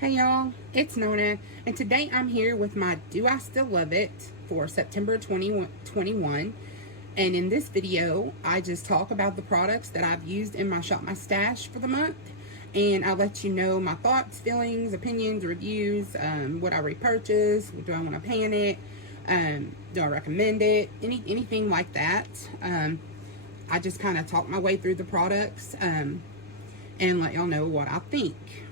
Hey y'all, it's Nona, and today I'm here with my Do I Still Love It for September 2021. And in this video, I just talk about the products that I've used in my Shop My Stash for the month. And I'll let you know my thoughts, feelings, opinions, reviews, what I repurchase, do I want to pan it, do I recommend it, anything like that. I just kind of talk my way through the products and let y'all know what I think.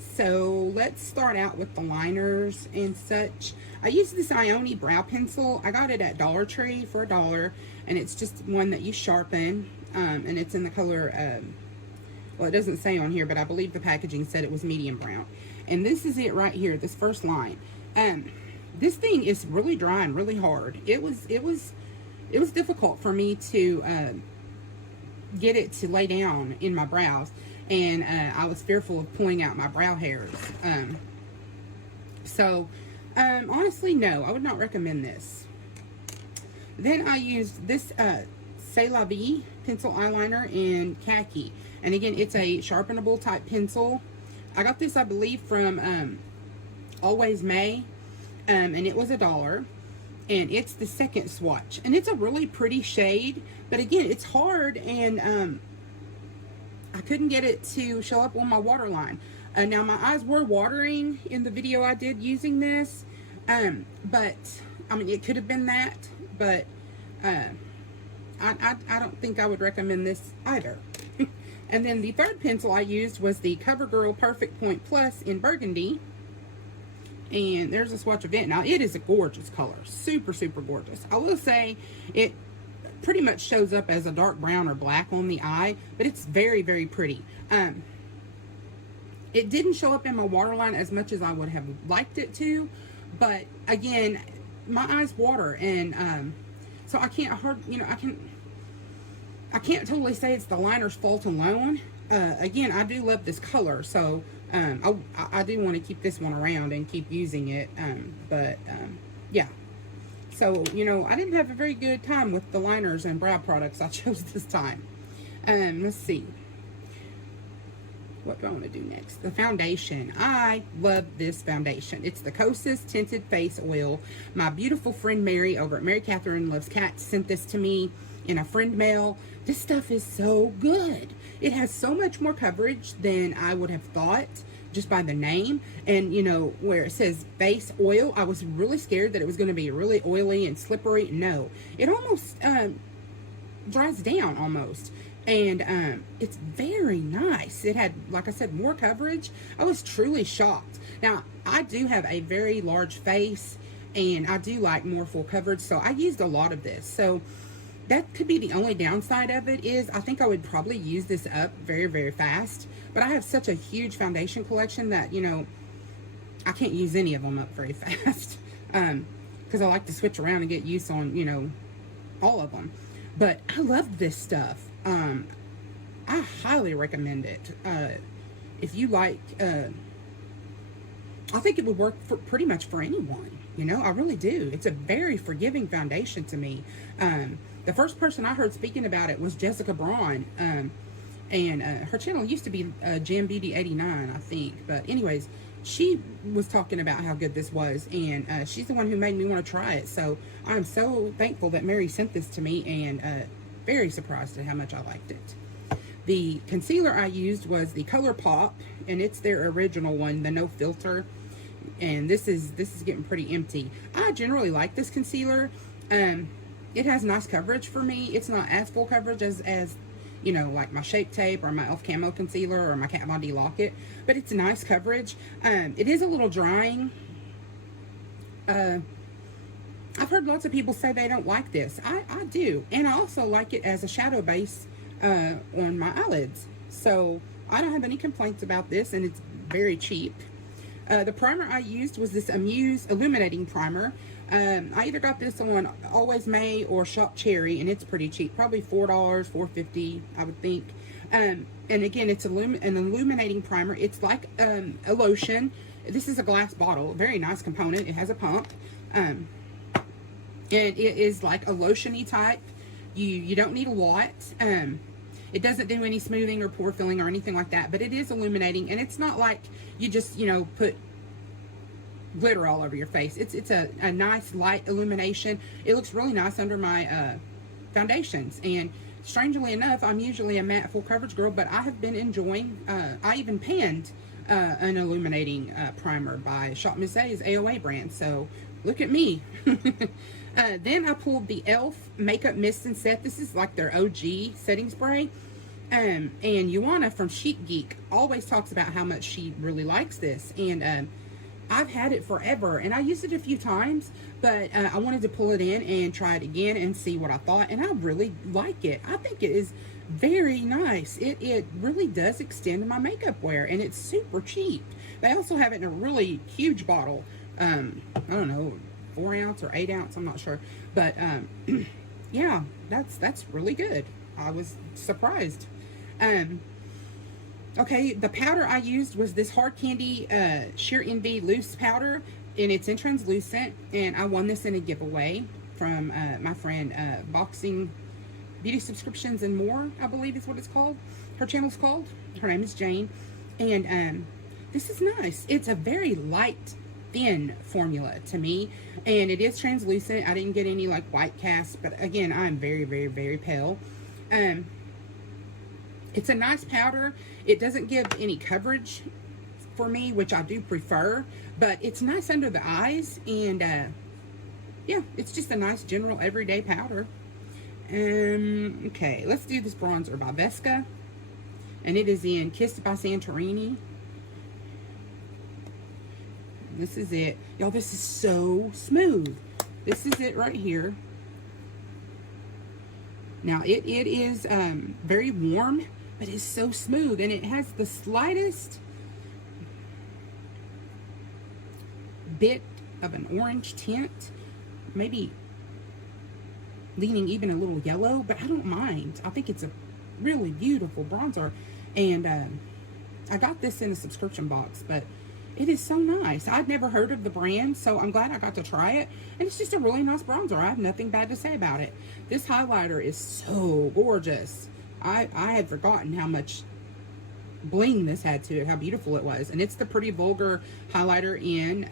So let's start out with the liners and such. I use this Ione brow pencil. I got it at Dollar Tree for $1, and it's just one that you sharpen, and it's in the color, well, it doesn't say on here, but I believe the packaging said it was medium brown. And this is it right here, this first line. This thing is really dry and really hard. It was difficult for me to get it to lay down in my brows. And I was fearful of pulling out my brow hairs. Honestly, no, I would not recommend this. Then I used this C'est La Vie pencil eyeliner in khaki. And again, it's a sharpenable type pencil. I got this, I believe, from Always May. And it was $1. And it's the second swatch. And it's a really pretty shade. But again, it's hard, and I couldn't get it to show up on my waterline. Now my eyes were watering in the video I did using this, but I mean, it could have been that, but I don't think I would recommend this either. And then the third pencil I used was the CoverGirl Perfect Point Plus in burgundy, and there's a swatch of it. Now it is a gorgeous color, super gorgeous. I will say it pretty much shows up as a dark brown or black on the eye, but it's very pretty. It didn't show up in my waterline as much as I would have liked it to, but again, my eyes water, and so I can't I can't totally say it's the liner's fault alone. Again, I do love this color, so I do want to keep this one around and keep using it, yeah. So, I didn't have a very good time with the liners and brow products I chose this time. Let's see. What do I want to do next? The foundation. I love this foundation. It's the Kosas Tinted Face Oil. My beautiful friend Mary over at Mary Catherine Loves Cats sent this to me in a friend mail. This stuff is so good. It has so much more coverage than I would have thought, just by the name. And where it says face oil, I was really scared that it was going to be really oily and slippery. No, it almost dries down almost, and it's very nice. It had, like I said, more coverage. I was truly shocked. Now I do have a very large face, and I do like more full coverage, so I used a lot of this. So that could be the only downside of it, is I think I would probably use this up very fast. But I have such a huge foundation collection that, I can't use any of them up very fast. Because I like to switch around and get use on, all of them. But I love this stuff. I highly recommend it. If you like, I think it would work for pretty much for anyone. I really do. It's a very forgiving foundation to me. The first person I heard speaking about it was Jessica Braun. And her channel used to be Jam Beauty 89, I think. But anyways, she was talking about how good this was, and she's the one who made me want to try it. So I'm so thankful that Mary sent this to me, and very surprised at how much I liked it. The concealer I used was the Color Pop, and it's their original one, the no filter. And this is getting pretty empty. I generally like this concealer. It has nice coverage for me. It's not as full coverage as like my Shape Tape or my e.l.f. Camo Concealer or my Kat Von D Lock-It, but it's nice coverage. It is a little drying. I've heard lots of people say they don't like this. I do, and I also like it as a shadow base on my eyelids. So I don't have any complaints about this, and it's very cheap. The primer I used was this Amuse Illuminating Primer. I either got this on Always May or Shop Cherry, and it's pretty cheap, probably $4, $4.50, I would think. And again, it's an illuminating primer. It's like a lotion. This is a glass bottle, very nice component. It has a pump, and it is like a lotiony type. You don't need a lot. It doesn't do any smoothing or pore filling or anything like that, but it is illuminating, and it's not like you just, you know, put glitter all over your face. It's a nice light illumination. It looks really nice under my foundations, and strangely enough, I'm usually a matte full coverage girl, but I have been enjoying, I even panned an illuminating primer by Shop Miss A's AOA brand, so look at me. Then I pulled the e.l.f. Makeup Mist and Set. This is like their OG setting spray. And Yuana from Chic Geek always talks about how much she really likes this. And I've had it forever, and I used it a few times, but I wanted to pull it in and try it again and see what I thought, and I really like it. I think it is very nice. It really does extend my makeup wear, and it's super cheap. They also have it in a really huge bottle. I don't know, 4 ounce or 8 ounce, I'm not sure, but yeah, that's really good. I was surprised. Okay, the powder I used was this Hard Candy Sheer Envy Loose Powder, and it's in translucent, and I won this in a giveaway from my friend Boxing Beauty Subscriptions and More, I believe is what it's called. Her channel's called. Her name is Jane, and this is nice. It's a very light, thin formula to me, and it is translucent. I didn't get any like white cast, but again, I'm very, very, very pale. It's a nice powder. It doesn't give any coverage for me, which I do prefer, but it's nice under the eyes, and yeah, it's just a nice general everyday powder. Okay, let's do this bronzer by Vesca, and it is in Kissed by Santorini. This is it. Y'all, this is so smooth. This is it right here. Now, it is very warm, but it's so smooth, and it has the slightest bit of an orange tint, maybe leaning even a little yellow, but I don't mind. I think it's a really beautiful bronzer, and I got this in a subscription box, but it is so nice. I'd never heard of the brand, so I'm glad I got to try it, and it's just a really nice bronzer. I have nothing bad to say about it. This highlighter is so gorgeous. I had forgotten how much bling this had to it, how beautiful it was. And it's the Pretty Vulgar highlighter in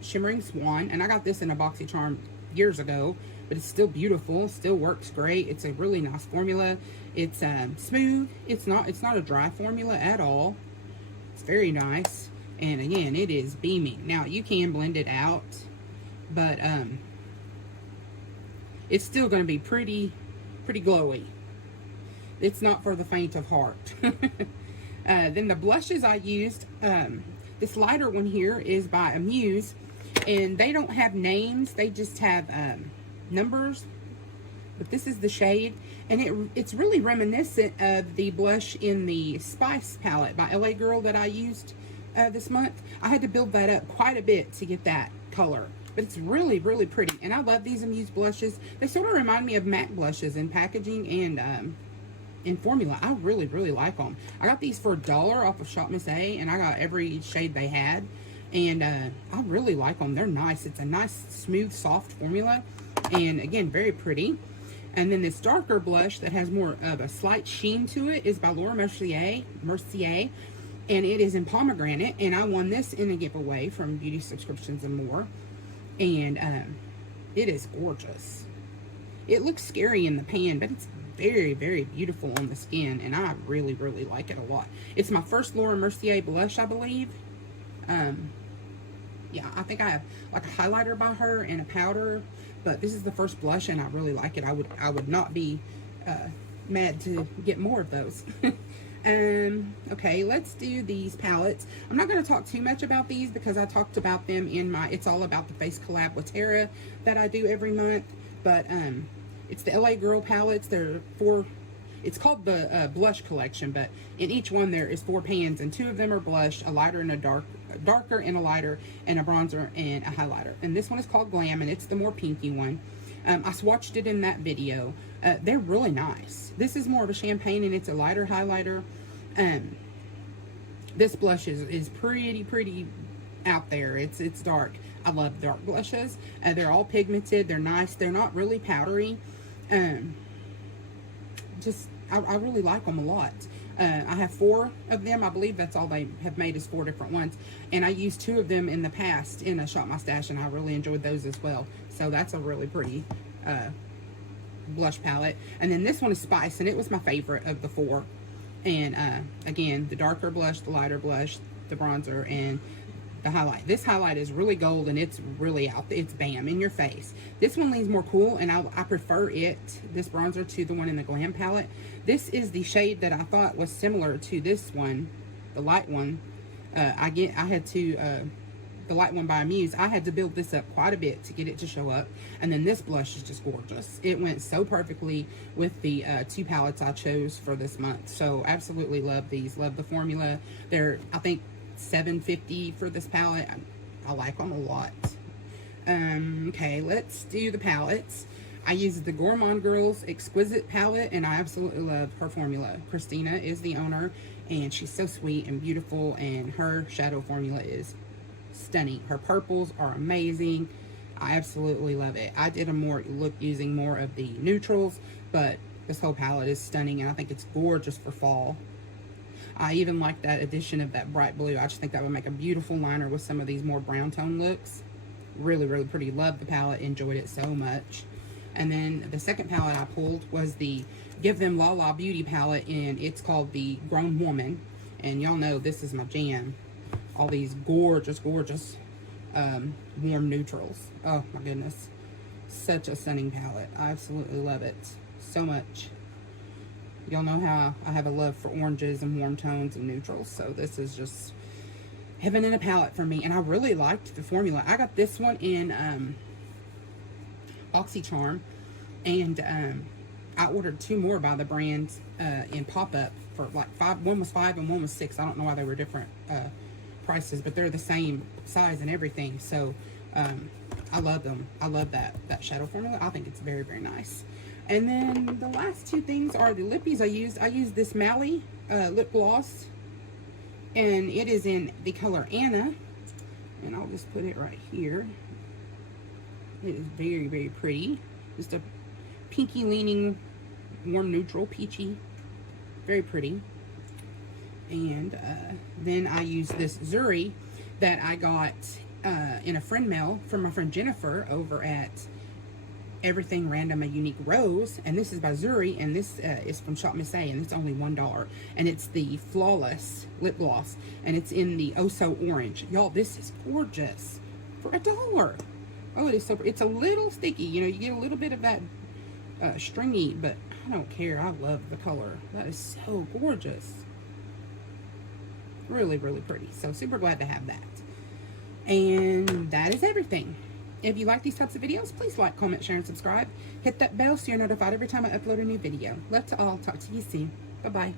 Shimmering Swan, and I got this in a BoxyCharm years ago, but it's still beautiful, still works great. It's a really nice formula. It's smooth. It's not a dry formula at all. It's very nice, and again, it is beaming. Now, you can blend it out, but it's still going to be pretty glowy. It's not for the faint of heart. Then the blushes I used, this lighter one here is by Amuse, and they don't have names, they just have numbers, but this is the shade, and it's really reminiscent of the blush in the Spice palette by LA Girl that I used this month. I had to build that up quite a bit to get that color, but it's really, really pretty, and I love these Amuse blushes. They sort of remind me of MAC blushes in packaging and in formula. I really, really like them. I got these for $1 off of Shop Miss A, and I got every shade they had, and I really like them. They're nice. It's a nice, smooth, soft formula, and again, very pretty. And then this darker blush that has more of a slight sheen to it is by Laura Mercier, and it is in pomegranate, and I won this in a giveaway from Beauty Subscriptions and More, and it is gorgeous. It looks scary in the pan, but it's very, very beautiful on the skin, and I really, really like it a lot. It's my first Laura Mercier blush, I believe. Yeah, I think I have like a highlighter by her and a powder, but this is the first blush, and I really like it. I would not be mad to get more of those. Okay, let's do these palettes. I'm not going to talk too much about these because I talked about them in my It's All About the Face collab with Tara that I do every month, but it's the LA Girl palettes. There are 4, it's called the blush collection, but in each one there is 4 pans, and 2 of them are blush, a lighter and a darker and a lighter, and a bronzer and a highlighter. And this one is called Glam, and it's the more pinky one. I swatched it in that video. They're really nice. This is more of a champagne, and it's a lighter highlighter. This blush is pretty out there. It's dark. I love dark blushes. They're all pigmented. They're nice. They're not really powdery. I I really like them a lot. I have 4 of them. I believe that's all they have made is 4 different ones. And I used 2 of them in the past in a Shop My Stash, and I really enjoyed those as well. So that's a really pretty blush palette. And then this one is Spice, and it was my favorite of the 4. And again, the darker blush, the lighter blush, the bronzer, and the highlight. This highlight is really gold, and it's really out. It's bam, in your face. This one leans more cool, and I prefer this bronzer to the one in the Glam palette. This is the shade that I thought was similar to this one, the light one. The light one by Muse, I had to build this up quite a bit to get it to show up. And then this blush is just gorgeous. It went so perfectly with the 2 palettes I chose for this month. So absolutely love these. Love the formula. They're, I think, $7.50 for this palette. I like them a lot. Okay, let's do the palettes. I use the Gourmand Girls Exquisite palette, and I absolutely love her formula. Christina is the owner, and she's so sweet and beautiful, and her shadow formula is stunning. Her purples are amazing. I absolutely love it. I did a look using more of the neutrals, but this whole palette is stunning, and I think it's gorgeous for fall. I even like that addition of that bright blue. I just think that would make a beautiful liner with some of these more brown tone looks. Really, really pretty. Love the palette. Enjoyed it so much. And then the second palette I pulled was the Give Them La La Beauty palette, and it's called the Grown Woman. And y'all know this is my jam. All these gorgeous, gorgeous warm neutrals. Oh my goodness. Such a stunning palette. I absolutely love it so much. Y'all know how I have a love for oranges and warm tones and neutrals. So this is just heaven in a palette for me. And I really liked the formula. I got this one in BoxyCharm. And I ordered 2 more by the brand in pop-up for like 5. One was 5 and one was 6. I don't know why they were different prices, but they're the same size and everything. So I love them. I love that shadow formula. I think it's very, very nice. And then the last 2 things are the lippies I used. I used this Mally lip gloss, and it is in the color Anna, and I'll just put it right here. It is very, very pretty. Just a pinky leaning warm neutral, peachy, very pretty. And then I use this Zuri that I got in a friend mail from my friend Jennifer over at Everything Random A Unique Rose, and this is by Zuri, and this is from Shop Miss A, and it's only $1, and it's the Flawless lip gloss, and it's in the Oh So Orange. Y'all, this is gorgeous for $1. Oh, it is so. It's a little sticky, you know. You get a little bit of that stringy, but I don't care. I love the color. That is so gorgeous. Really, really pretty. So super glad to have that. And that is everything. If you like these types of videos, please like, comment, share, and subscribe. Hit that bell so you're notified every time I upload a new video. Let's all talk to you soon. Bye-bye.